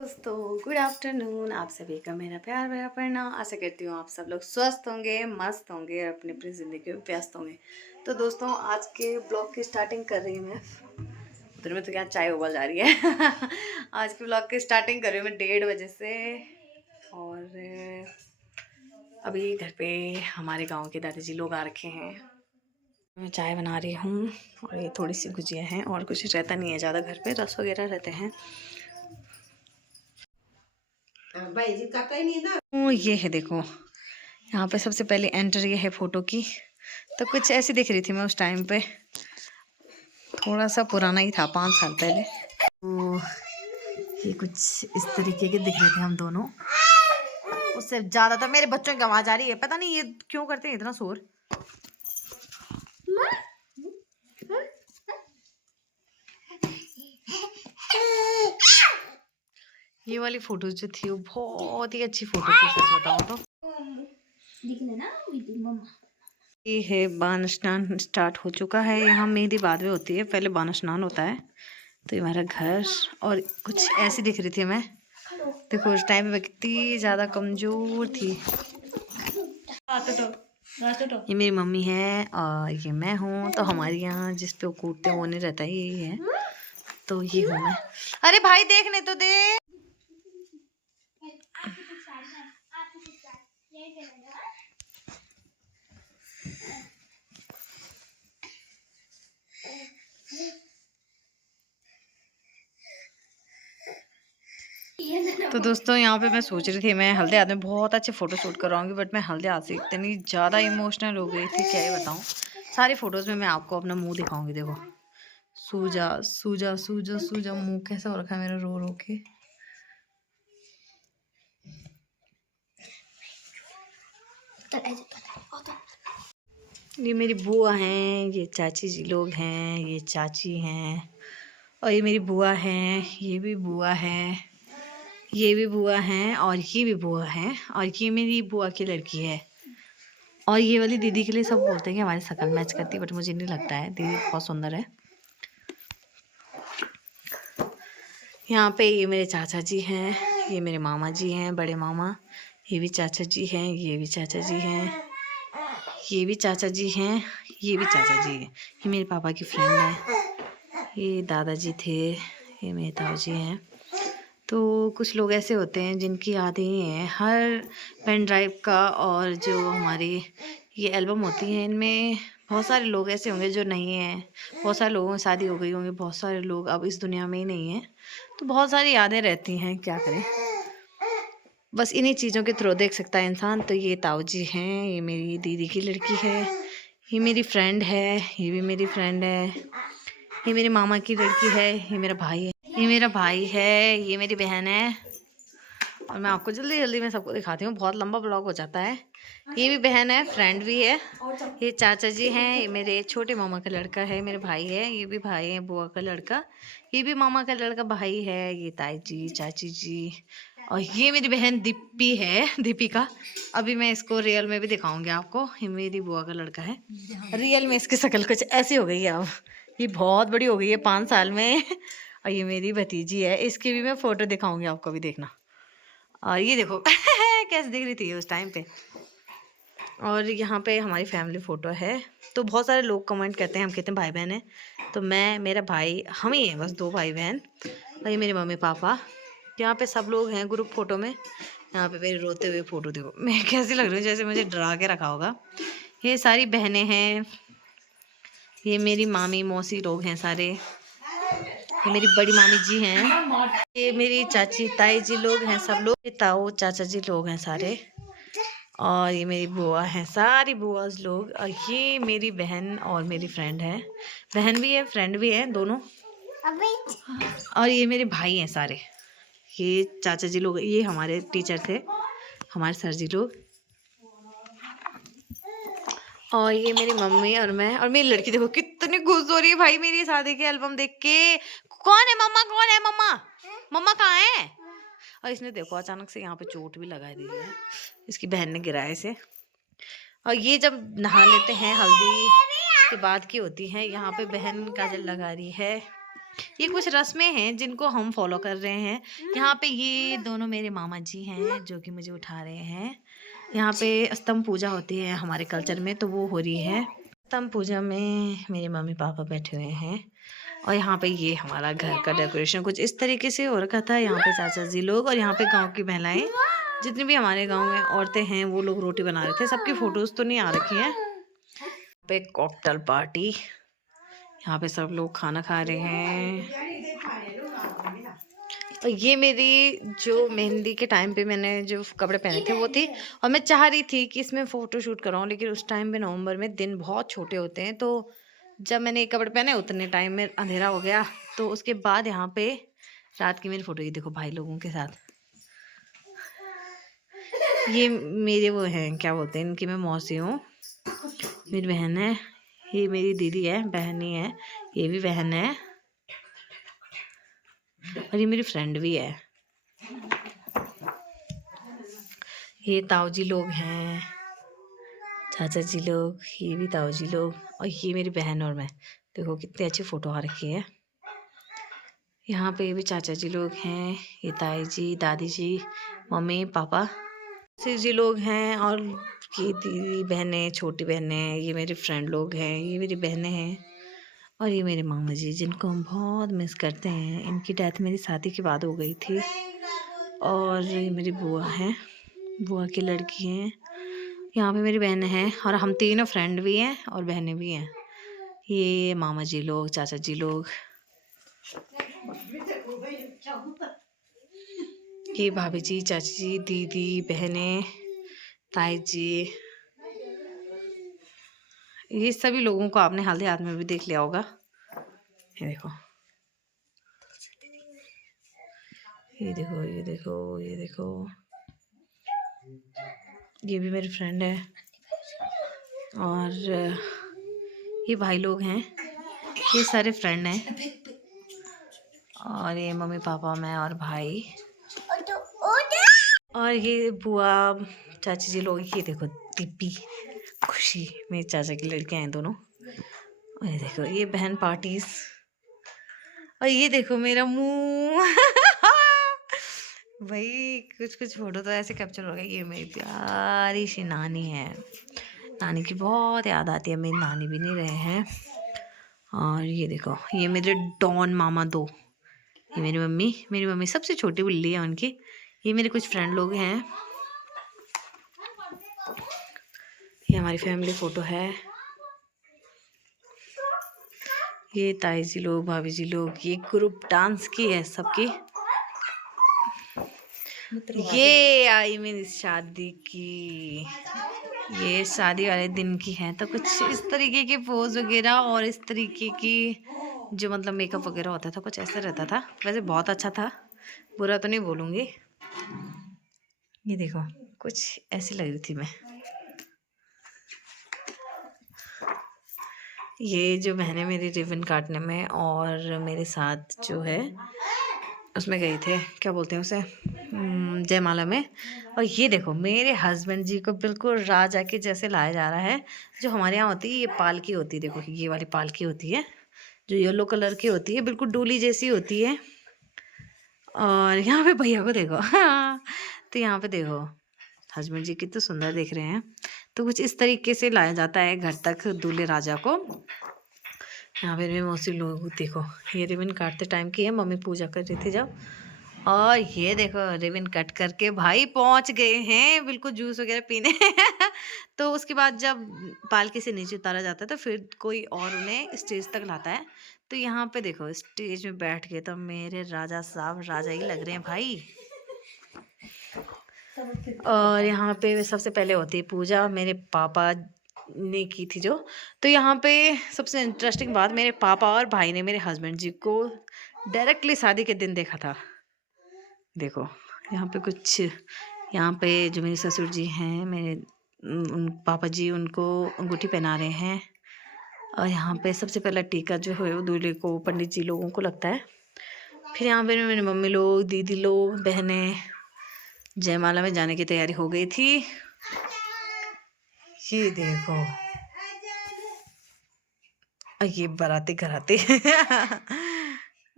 दोस्तों good afternoon. आप सभी का मेरा प्यार भरा प्रणाम। आशा करती हूँ आप सब लोग स्वस्थ होंगे, मस्त होंगे, अपनी अपनी ज़िंदगी में व्यस्त होंगे। तो दोस्तों आज के ब्लॉग की स्टार्टिंग कर रही हूँ मैं। उधर में तो क्या चाय उबल जा रही है। आज के ब्लॉग की स्टार्टिंग कर रही हूँ मैं 1:30 बजे से। और अभी घर पे हमारे गाँव के दादाजी लोग आ रखे हैं। मैं चाय बना रही हूँ और ये थोड़ी सी गुजिया है और कुछ रहता नहीं है ज़्यादा घर पे, रस वगैरह रहते हैं। भाई जी का कहीं नहीं ना। ये है देखो, यहाँ पे सबसे पहले एंटर ये है फोटो की। तो कुछ ऐसी दिख रही थी मैं उस टाइम पे, थोड़ा सा पुराना ही था, 5 साल पहले। तो ये कुछ इस तरीके के दिख रहे थे हम दोनों। उससे ज्यादा तो मेरे बच्चों की आवाज आ रही है, पता नहीं ये क्यों करते हैं इतना शोर। ये वाली फोटोज जो थी वो बहुत ही अच्छी फोटो थी, सच बताऊं तो। ये है बान स्नान स्टार्ट हो चुका है। यहाँ मेहंदी बाद में होती है, पहले बान स्नान होता है। तो ये हमारा घर और कुछ ऐसी दिख रही थी मैं। देखो उस टाइम पे कितनी ज़्यादा कमज़ोर थी। ये मेरी मम्मी है और ये मैं हूँ। तो हमारे यहाँ जिस पे वो कूटते हैं वो नहीं रहता है, यही है। तो ये हूँ मैं। अरे भाई देखने तो दे। तो दोस्तों यहाँ पे मैं सोच रही थी मैं हल्दीरात में बहुत अच्छे फ़ोटो शूट करवाऊंगी, बट मैं हल्दीरात से इतनी ज़्यादा इमोशनल हो गई थी, क्या ही बताऊँ। सारी फ़ोटोज़ में मैं आपको अपना मुंह दिखाऊंगी। देखो सूजा सूजा सूजा सूजा मुंह कैसा हो रखा है मेरा रो रो के। ये मेरी बुआ हैं, ये चाची जी लोग हैं, ये चाची हैं और ये मेरी बुआ हैं, ये भी बुआ है, ये भी बुआ हैं और ये भी बुआ हैं और ये मेरी बुआ की लड़की है। और ये वाली दीदी के लिए सब बोलते हैं कि हमारी शक्ल मैच करती है, बट मुझे नहीं लगता है, दीदी बहुत सुंदर है। यहाँ पे ये मेरे चाचा जी हैं, ये मेरे मामा जी हैं, बड़े मामा। ये भी चाचा जी हैं, ये भी चाचा जी हैं, ये भी चाचा जी हैं, ये भी चाचा जी हैं। ये मेरे पापा की फ्रेंड है। ये दादाजी थे, ये मेरे ताऊजी हैं। तो कुछ लोग ऐसे होते हैं जिनकी यादें हैं हर पेन ड्राइव का, और जो हमारी ये एल्बम होती है इनमें बहुत सारे लोग ऐसे होंगे जो नहीं हैं। बहुत सारे लोगों की शादी हो गई होंगी, बहुत सारे लोग अब इस दुनिया में ही नहीं हैं। तो बहुत सारी यादें रहती हैं, क्या करें। बस इन्हीं चीज़ों के थ्रू देख सकता है इंसान। तो ये ताऊ जी हैं, ये मेरी दीदी की लड़की है, ये मेरी फ्रेंड है, ये भी मेरी फ्रेंड है, ये मेरे मामा की लड़की है, ये मेरा भाई है, ये मेरा भाई है, ये मेरी बहन है। और मैं आपको जल्दी जल्दी में सबको दिखाती हूँ, बहुत लंबा ब्लॉग हो जाता है। ये भी बहन है, फ्रेंड भी है। ये चाचा जी हैं, ये मेरे छोटे मामा का लड़का है, मेरे भाई है, ये भी भाई है, बुआ का लड़का, ये भी मामा का लड़का भाई है, ये ताई जी, चाची जी। और ये मेरी बहन दीपी है, दीपिका। अभी मैं इसको रियल में भी दिखाऊंगी आपको। ये मेरी बुआ का लड़का है। रियल में इसकी शक्ल कुछ ऐसी हो गई है अब, ये बहुत बड़ी हो गई है 5 साल में। और ये मेरी भतीजी है, इसकी भी मैं फ़ोटो दिखाऊंगी आपको, भी देखना। और ये देखो कैसे दिख रही थी उस टाइम पे। और यहाँ पे हमारी फैमिली फ़ोटो है। तो बहुत सारे लोग कमेंट करते हैं हम कितने भाई बहन हैं। तो मैं, मेरा भाई, हम ही हैं बस 2 भाई बहन। और ये मेरे मम्मी पापा। यहाँ पे सब लोग हैं ग्रुप फ़ोटो में। यहाँ पे मेरे रोते हुए फ़ोटो देखो, मैं कैसी लग रही हूँ, जैसे मुझे डरा के रखा होगा। ये सारी बहनें हैं, ये मेरी मामी मौसी लोग हैं सारे। ये मेरी बड़ी मामी जी हैं, ये मेरी चाची ताई जी लोग हैं, सब लोग, ये ताऊ चाचा जी लोग हैं सारे। और ये मेरी बुआ है, सारी बुआज लोग। और ये मेरी बहन और मेरी फ्रेंड है, बहन भी है फ्रेंड भी है दोनों। और ये मेरे भाई हैं सारे। ये चाचा जी लोग, ये हमारे टीचर थे, हमारे सर जी लोग। और ये मेरी मम्मी और मैं और मेरी लड़की। देखो कितनी खुश हो रही है भाई मेरी शादी के एल्बम देख के। कौन है मम्मा, कौन है मम्मा, मम्मा कहाँ है। और इसने देखो अचानक से यहाँ पे चोट भी लगा दी है, इसकी बहन ने गिराया इसे। और ये जब नहा लेते हैं, हल्दी के बाद की होती है। यहाँ पे बहन काजल लगा रही है, ये कुछ रस्में हैं जिनको हम फॉलो कर रहे हैं। यहाँ पे ये दोनों मेरे मामा जी हैं जो कि मुझे उठा रहे हैं। यहाँ पे स्तंभ पूजा होती है हमारे कल्चर में, तो वो हो रही है। स्तंभ पूजा में मेरे मम्मी पापा बैठे हुए हैं और यहाँ पे ये हमारा घर का डेकोरेशन कुछ इस तरीके से हो रखा था। यहाँ पे चाचा जी लोग और यहाँ पे गांव की महिलाएं, जितनी भी हमारे गांव में औरतें हैं, वो लोग रोटी बना रहे थे। सबकी फोटोज तो नहीं आ रखी हैं। पे कॉकटेल पार्टी, यहाँ पे सब लोग खाना खा रहे हैं। और ये मेरी जो मेहंदी के टाइम पे मैंने जो कपड़े पहने थे वो थी, और मैं चाह रही थी कि इसमें फ़ोटो शूट कराऊँ, लेकिन उस टाइम पे नवंबर में दिन बहुत छोटे होते हैं, तो जब मैंने ये कपड़े पहने उतने टाइम में अंधेरा हो गया। तो उसके बाद यहाँ पे रात की मेरी फ़ोटो, ये देखो भाई लोगों के साथ। ये मेरे वो हैं, क्या बोलते हैं, इनकी मैं मौसी हूँ, मेरी बहन है। ये मेरी दीदी है, बहन ही है, ये भी बहन है, और ये मेरी फ्रेंड भी है। ये ताऊ जी लोग हैं, चाचा जी लोग, ये भी ताऊ जी लोग, और ये मेरी बहन और मैं। देखो कितनी अच्छी फ़ोटो आ रखी है। यहाँ पे भी चाचा जी लोग हैं, ये ताई जी, दादी जी, मम्मी पापा, सिर जी लोग हैं, और ये दीदी बहनें, छोटी बहनें, ये मेरी फ्रेंड लोग हैं, ये मेरी बहनें हैं, और ये मेरे मामा जी जिनको हम बहुत मिस करते हैं। इनकी डेथ मेरी शादी के बाद हो गई थी। और ये मेरी बुआ हैं, बुआ की लड़की हैं। यहाँ पे मेरी बहन है, और हम तीनों फ्रेंड भी हैं और बहनें भी हैं। ये मामा जी लोग, चाचा जी लोग, ये भाभी जी, चाची जी, दीदी, बहनें, ताई जी, ये सभी लोगों को आपने हल्दी हाथ में भी देख लिया होगा। ये देखो, ये देखो, ये देखो, ये देखो, ये भी मेरी फ्रेंड है, और ये भाई लोग हैं, ये सारे फ्रेंड हैं, और ये मम्मी पापा, मैं और भाई, और ये बुआ, चाची जी लोग। ये देखो दीपी, खुशी, मेरे चाचा की लड़कियां हैं दोनों। और ये देखो ये बहन पार्टीज, और ये देखो मेरा मुंह भाई कुछ कुछ फोटो तो ऐसे कैप्चर हो गए। ये मेरी प्यारी सी नानी है, नानी की बहुत याद आती है। मेरी नानी भी नहीं रहे हैं। और ये देखो ये मेरे डॉन मामा दो, ये मेरी मम्मी सबसे छोटी बिल्ली है उनकी। ये मेरे कुछ फ्रेंड लोग हैं। ये हमारी फैमिली फ़ोटो है। ये ताई जी लोग, भाभी जी लोग, ये ग्रुप डांस की है सबकी। ये आई मेरी शादी की, ये शादी वाले दिन की है। तो कुछ इस तरीके के पोज वगैरह और इस तरीके की जो मतलब मेकअप वगैरह होता था, कुछ ऐसा रहता था। वैसे बहुत अच्छा था, बुरा तो नहीं बोलूँगी। ये देखो कुछ ऐसी लग रही थी मैं। ये जो बहनें मेरी रिबन काटने में और मेरे साथ जो है उसमें गए थे, क्या बोलते हैं उसे, जयमाला में। और ये देखो मेरे हस्बैंड जी को बिल्कुल राजा के जैसे लाया जा रहा है। जो हमारे यहाँ होती है ये पालकी होती है, देखो ये वाली पालकी होती है जो येलो कलर की होती है, बिल्कुल डोली जैसी होती है। और यहाँ पे भैया को देखो तो यहाँ पे देखो हस्बैंड जी कितने सुंदर दिख रहे हैं। तो कुछ इस तरीके से लाया जाता है घर तक दूल्हे राजा को। यहाँ पे भी मौसी लोग देखो, ये रिबन काटते टाइम की है, मम्मी पूजा कर रही थी जब। और ये देखो रिबन कट करके भाई पहुंच गए हैं बिल्कुल जूस वगैरह पीने तो उसके बाद जब पालकी से नीचे उतारा जाता है तो फिर कोई और उन्हें स्टेज तक लाता है। तो यहाँ पे देखो स्टेज में बैठ के तो मेरे राजा साहब राजा ही लग रहे हैं भाई। और यहाँ पे सबसे पहले होती है पूजा, मेरे पापा ने की थी जो। तो यहाँ पे सबसे इंटरेस्टिंग बात, मेरे पापा और भाई ने मेरे हस्बैंड जी को डायरेक्टली शादी के दिन देखा था। देखो यहाँ पे कुछ, यहाँ पे जो मेरे ससुर जी हैं, मेरे उन पापा जी उनको अंगूठी पहना रहे हैं। और यहाँ पे सबसे पहला टीका जो है वो दूल्हे को, पंडित जी लोगों को लगता है। फिर यहाँ पे मेरी मम्मी लोग, दीदी लोग, बहनें जयमाला में जाने की तैयारी हो गई थी। ये देखो, और ये बाराती घराती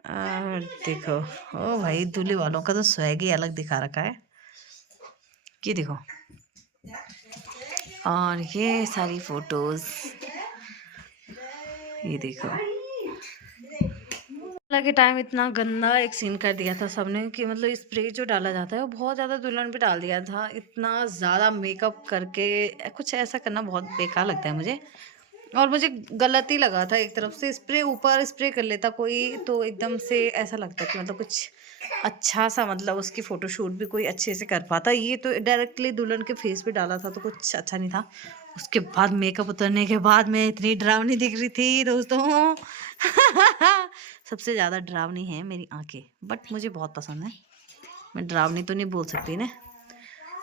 और देखो, ओ भाई दूल्हे वालों का तो स्वैग ही अलग दिखा रखा है। ये देखो, और ये सारी फोटोज, ये देखो। हालांकि टाइम इतना गंदा एक सीन कर दिया था सबने कि मतलब स्प्रे जो डाला जाता है वो बहुत ज़्यादा दुल्हन पे डाल दिया था। इतना ज़्यादा मेकअप करके कुछ ऐसा करना बहुत बेकार लगता है मुझे, और मुझे गलत ही लगा था। एक तरफ से स्प्रे ऊपर स्प्रे कर लेता कोई तो एकदम से ऐसा लगता कि मतलब कुछ अच्छा सा, मतलब उसकी फ़ोटोशूट भी कोई अच्छे से कर पाता। ये तो डायरेक्टली दुल्हन के फेस पे डाला था तो कुछ अच्छा नहीं था। उसके बाद मेकअप उतरने के बाद मैं इतनी डरावनी दिख रही थी दोस्तों। सबसे ज़्यादा डरावनी है मेरी आंखें, बट मुझे बहुत पसंद है। मैं डरावनी तो नहीं बोल सकती ना।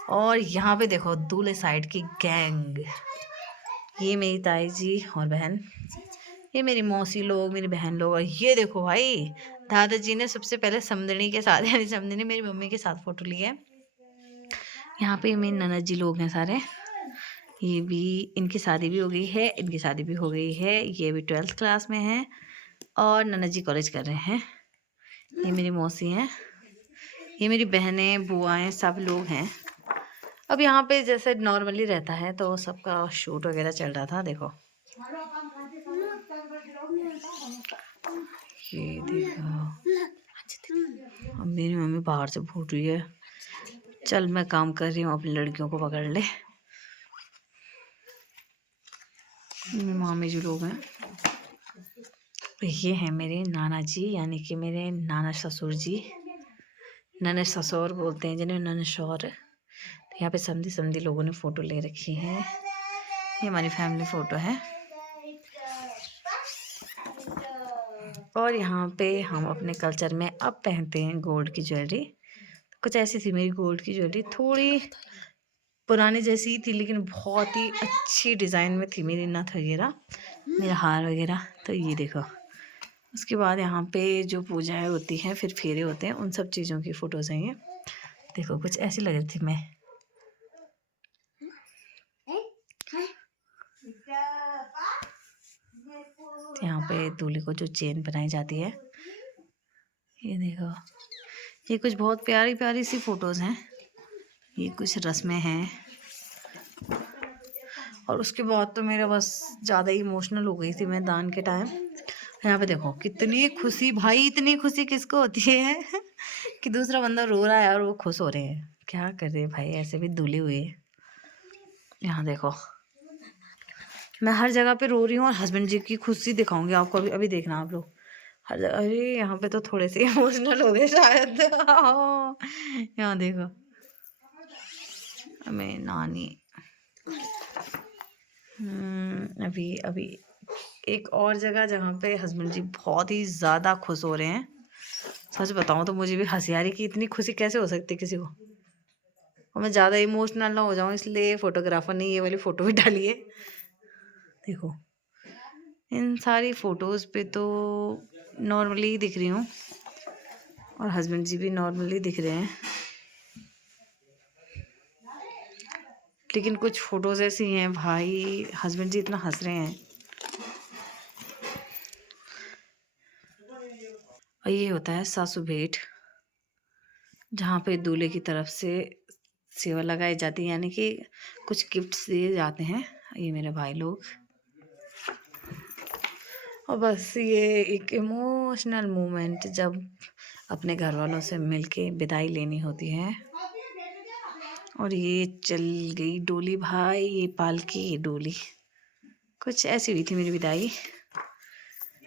और यहाँ पे देखो दूल्हे साइड की गैंग, ये मेरी ताई जी और बहन, ये मेरी मौसी लोग, मेरी बहन लोग। और ये देखो भाई, दादाजी ने सबसे पहले समदनी के साथ, यानी समदनी मेरी मम्मी के साथ फोटो ली है। यहाँ पे मेरे ननद जी लोग हैं सारे। ये भी, इनकी शादी भी हो गई है, इनकी शादी भी हो गई है। ये भी 12th क्लास में है और ननद जी कॉलेज कर रहे हैं। ये मेरी मौसी हैं, ये मेरी बहनें, बुआएं, सब लोग हैं। अब यहाँ पे जैसे नॉर्मली रहता है तो सबका शूट वगैरह चल रहा था। देखो ये देखो, अब मेरी मम्मी बाहर से बोल रही है चल मैं काम कर रही हूँ, अपनी लड़कियों को पकड़ ले। मेरे मामी जी लोग हैं। ये हैं मेरे नाना जी, यानी कि मेरे नाना ससुर जी। ननद ससुर बोलते हैं जिन्हें, ननद शौर। तो यहाँ पे समधी समधी लोगों ने फ़ोटो ले रखी है। ये हमारी फैमिली फ़ोटो है। और यहाँ पे हम अपने कल्चर में अब पहनते हैं गोल्ड की ज्वेलरी। कुछ ऐसी थी मेरी गोल्ड की ज्वेलरी, थोड़ी पुरानी जैसी थी लेकिन बहुत ही अच्छी डिज़ाइन में थी मेरी नथ वगैरह, मेरा हार वगैरह। तो ये देखो, उसके बाद यहाँ पे जो पूजाएं होती हैं, फिर फेरे होते हैं, उन सब चीज़ों की फ़ोटोज़ हैं ये। देखो कुछ ऐसी लग रही थी मैं। यहाँ पे दूल्हे को जो चेन पहनाई जाती है, ये देखो। ये कुछ बहुत प्यारी प्यारी सी फ़ोटोज़ हैं। ये कुछ रस्में हैं। और उसके बाद तो मेरा बस ज़्यादा ही इमोशनल हो गई थी मैं दान के टाइम। यहाँ पे देखो कितनी खुशी भाई, इतनी खुशी किसको होती है कि दूसरा बंदा रो रहा है और वो खुश हो रहे हैं। क्या कर रहे हैं भाई, ऐसे भी दूल्हे हुए। यहाँ देखो, मैं हर जगह पे रो रही हूँ और हस्बैंड जी की खुशी दिखाऊंगी आपको। अभी अभी देखना आप लोग हर जगह। अरे यहाँ पे तो थोड़े से इमोशनल हो गए शायद। यहाँ देखो, मैं नानी। अभी अभी एक और जगह जहाँ पे हस्बैंड जी बहुत ही ज़्यादा खुश हो रहे हैं। सच बताऊँ तो मुझे भी हंसी आ रही कि इतनी खुशी कैसे हो सकती है किसी को। और मैं ज़्यादा इमोशनल ना हो जाऊँ इसलिए फोटोग्राफर ने ये वाली फ़ोटो भी डाली है। देखो इन सारी फ़ोटोज़ पे तो नॉर्मली ही दिख रही हूँ और हस्बैंड जी भी नॉर्मली दिख रहे हैं, लेकिन कुछ फ़ोटोज़ ऐसी हैं भाई, हस्बैंड जी इतना हंस रहे हैं। और ये होता है सासू भेंट, जहाँ पे दूल्हे की तरफ से सेवा लगाई जाती है, यानी कि कुछ गिफ्ट्स दिए जाते हैं। ये मेरे भाई लोग। और बस ये एक इमोशनल मोमेंट जब अपने घर वालों से मिलके विदाई लेनी होती है। और ये चल गई डोली भाई, ये पालकी डोली। कुछ ऐसी हुई थी मेरी विदाई।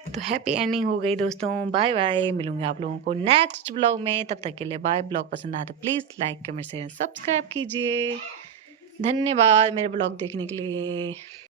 तो हैप्पी एंडिंग हो गई दोस्तों। बाय बाय, मिलूंगी आप लोगों को नेक्स्ट ब्लॉग में। तब तक के लिए बाय। ब्लॉग पसंद आया तो please like comment share subscribe कीजिए। धन्यवाद मेरे ब्लॉग देखने के लिए।